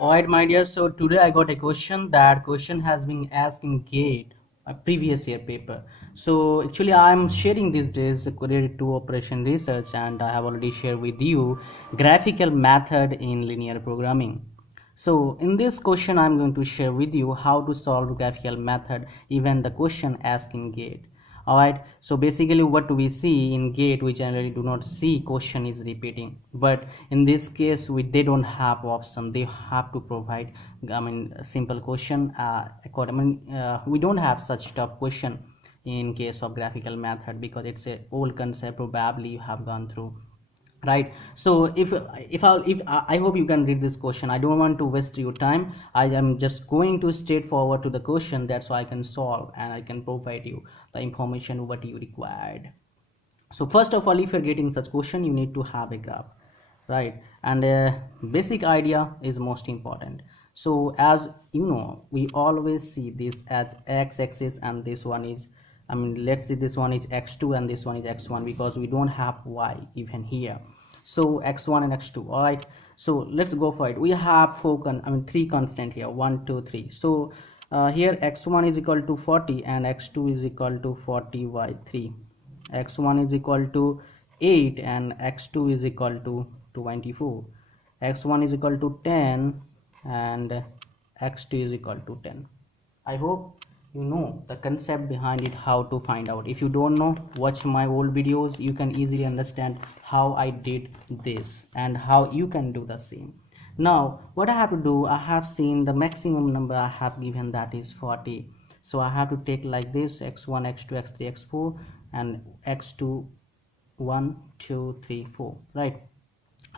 Alright, my dear. So today I got a question. That question has been asked in GATE, a previous year paper. So actually, I'm sharing these days related to operation research, and I have already shared with you graphical method in linear programming. So in this question, I'm going to share with you how to solve graphical method, even the question asked in GATE. Alright, so basically what we see in GATE, we generally do not see question is repeating, but in this case they don't have option, they have to provide a simple question. We don't have such tough question in case of graphical method because it's a old concept probably you have gone through, right? So if I hope you can read this question. I don't want to waste your time. I am just going to straightforward to the question, that's so I can solve and I can provide you the information what you required. So first of all, if you're getting such question, you need to have a graph, right? And basic idea is most important. So as you know, we always see this as x-axis, and this one is, let's say this one is x2 and this one is x1 because we don't have y even here. So x1 and x2. All right, so let's go for it. We have three constant here, 1 2 3. So here x1 is equal to 40 and x2 is equal to 40 by 3. X1 is equal to 8 and x2 is equal to 24. X1 is equal to 10 and x2 is equal to 10. I hope you know the concept behind it, how to find out. If you don't know, watch my old videos. You can easily understand how I did this and how you can do the same. Now what I have to do, I have seen the maximum number I have given, that is 40. So I have to take like this: x1, x2, x3, x4, and x2, 1 2 3 4, right?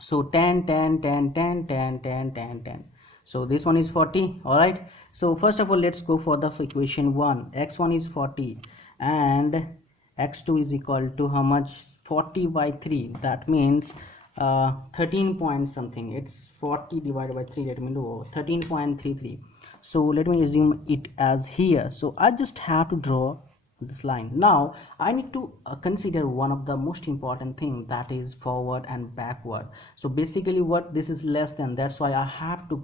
So 10 10 10 10 10 10 10 10. So this one is 40. All right, so first of all, let's go for the equation 1. X1 is 40 and x2 is equal to how much? 40 by 3. That means 13 point something. It's 40 divided by 3. Let me do 13.33. So let me assume it as here. So I just have to draw this line. Now I need to consider one of the most important thing, that is forward and backward. So basically what this is less than, that's why I have to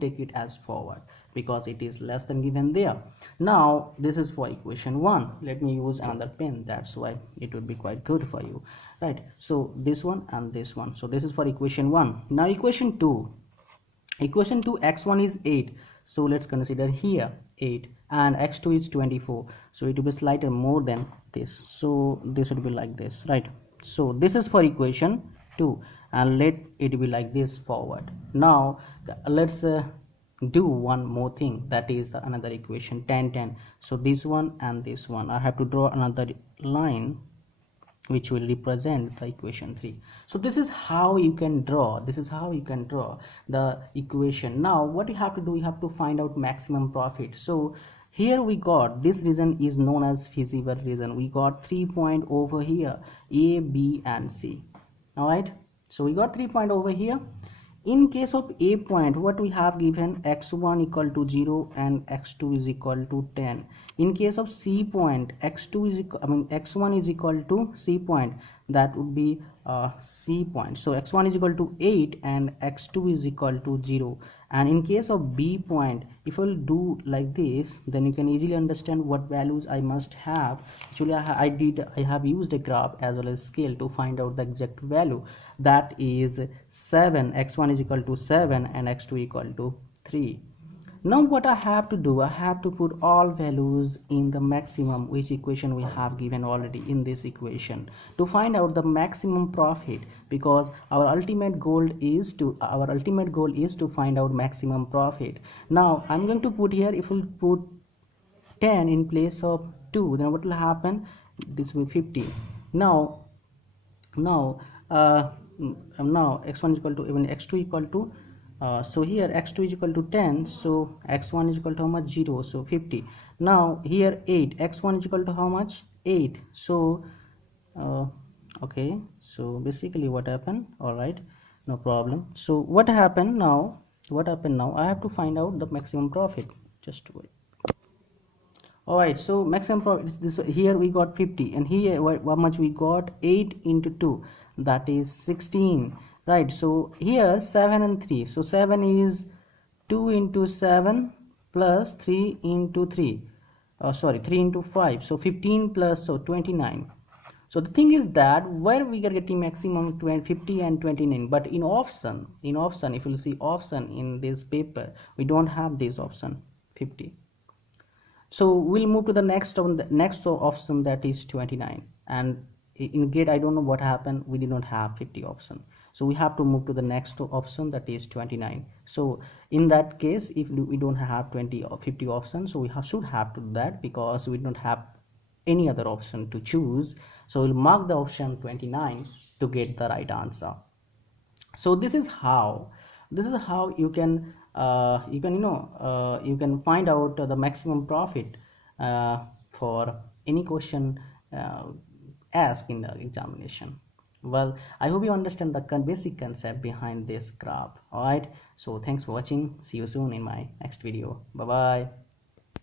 take it as forward because it is less than given there. Now this is for equation 1. Let me use another pen, that's why it would be quite good for you, right? So this one and this one. So this is for equation 1. Now equation 2. Equation 2, x1 is 8. So let's consider here 8 and x2 is 24. So it will be slightly more than this. So this would be like this, right? So this is for equation 2 and let it be like this forward. Now let's do one more thing, that is another equation 10 10. So this one and this one, I have to draw another line which will represent the equation 3. So this is how you can draw, the equation. Now what you have to do, you have to find out maximum profit. So here we got, this region is known as feasible region. We got 3 point over here, A, B and C. All right, so we got 3 point over here. In case of A point, what we have given, x1 equal to 0 and x2 is equal to 10. In case of C point, x2 is equal, x1 is equal to C point, that would be C point. So x1 is equal to 8 and x2 is equal to 0. And in case of B point, if I'll do like this, then you can easily understand what values I must have. Actually I have used a graph as well as scale to find out the exact value. That is 7. X1 is equal to 7 and x2 equal to 3. Now what I have to do, I have to put all values in the maximum, which equation we have given already in this equation, to find out the maximum profit, because our ultimate goal is to find out maximum profit. Now I'm going to put here, if we put 10 in place of 2, then what will happen? This will be 50. Now x1 is equal to, even x2 equal to, so here x2 is equal to 10, so x1 is equal to how much? 0, so 50. Now here 8, x1 is equal to how much? 8. So uh, okay, so basically what happened, all right, no problem. So what happened now, I have to find out the maximum profit. Just wait. All right, so maximum profit is this. Here we got 50 and here how much we got? 8 into 2, that is 16. right? So here 7 and 3, so 7 is 2 into 7 plus 3 into 3, sorry, 3 into 5, so 15 plus, so 29. So the thing is that where we are getting maximum 50 and 29, but in option if you see option in this paper, we don't have this option 50. So we'll move to the next one, the next option, that is 29. And in gate, I don't know what happened, we did not have 50 option, so we have to move to the next option, that is 29. So in that case, if we don't have 20 or 50 options, so we should have to do that, because we don't have any other option to choose. So we'll mark the option 29 to get the right answer. So this is how you can you can find out the maximum profit for any question uh, asked in the examination. Well, I hope you understand the basic concept behind this graph. All right, so thanks for watching. See you soon in my next video. Bye bye.